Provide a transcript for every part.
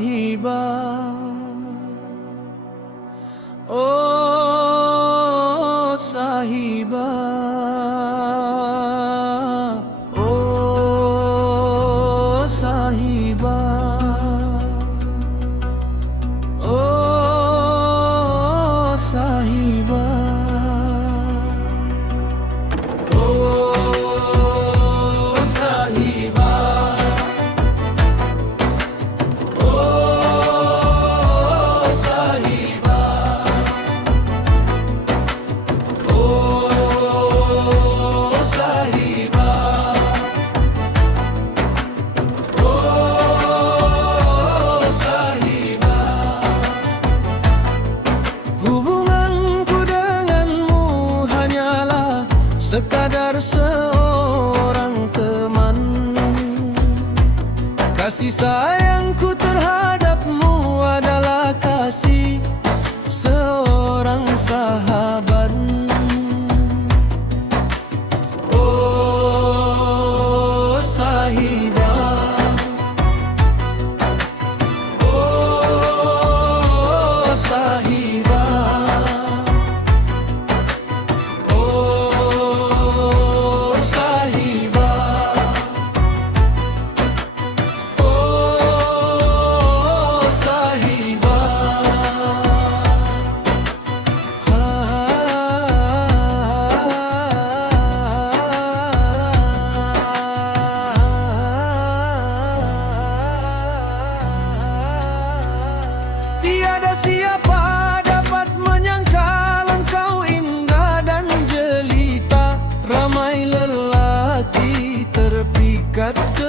চাহিবা ও সাহিবা। ও সাহিবা। ও Sahiba. Sekadar seorang teman. Kasih sayangku terhadapmu adalah kasih seorang sahabat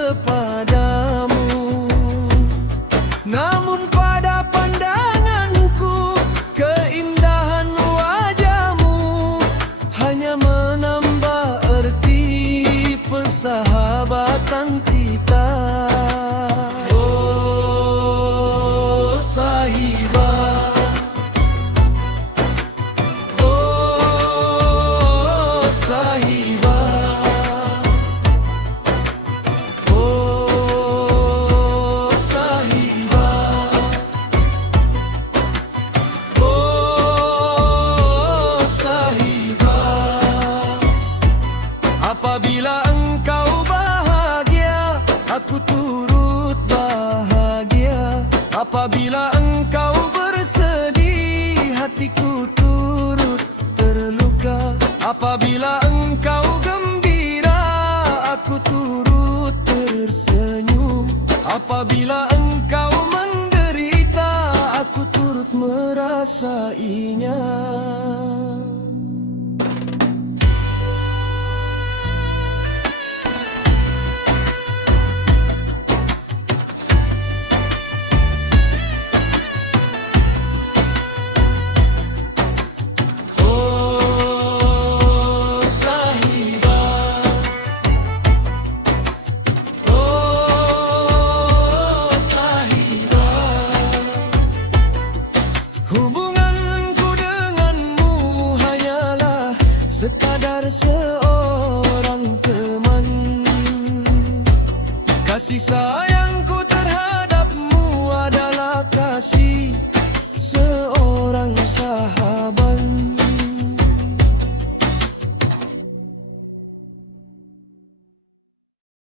kepadamu. Namun pada pandanganku keindahan wajahmu Hanya menambah erti persahabatan kita Apabila engkau bersedih Hatiku turut terluka. Apabila engkau gembira Aku turut tersenyum. Apabila engkau menderita Aku turut merasainya seorang teman Kasih sayang